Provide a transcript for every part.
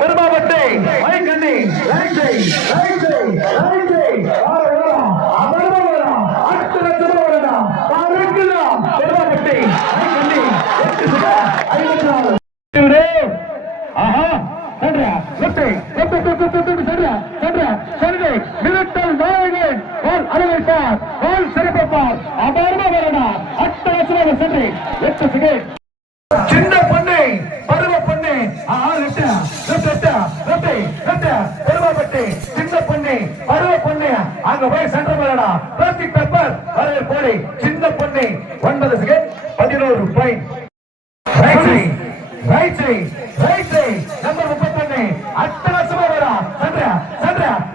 பெருமாவட்டை மைக்கண்ணி ரைட்டை ரைட்டை ரைட்டை பெருமாவட்டை மைக்கண்ணி 8 ஆஹா Shanda left Shanda Shanda சண்டை மிலிட்டல் நாயகன் கோல் அலவைப்பார் கோல் சிறப்பார் அபாரமா வரடா அட்டகாசமாக சண்டை 8 செகண்ட் சின்ன பண்ணை பருவ பண்ணை பெருமாப்பட்டி சின்ன பண்ணை பருவ பண்ணை அங்க போய் சென்டர் வரடா பிளாஸ்டிக் பேப்பர் வரவே போடி சின்ன பண்ணை 9 second 11 point right side number 31 அட்டகாசமா வரடா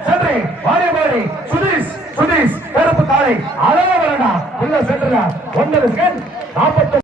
சென்டர் வாரி சுதீஷ் கருப்பு காலை அழகா வரடா உள்ள சென்டர் 9 செகண்ட் 40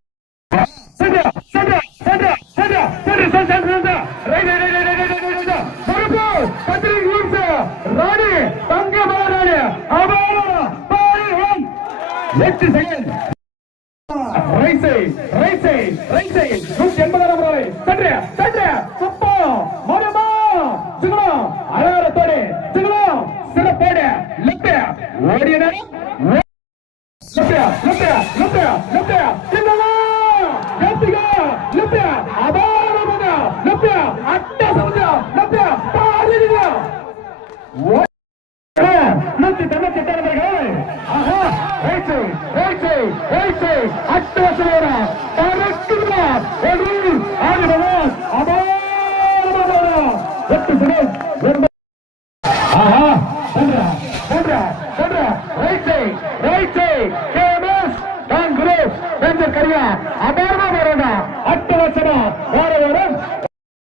அபாரமா வரடா அட்டகாசமா வர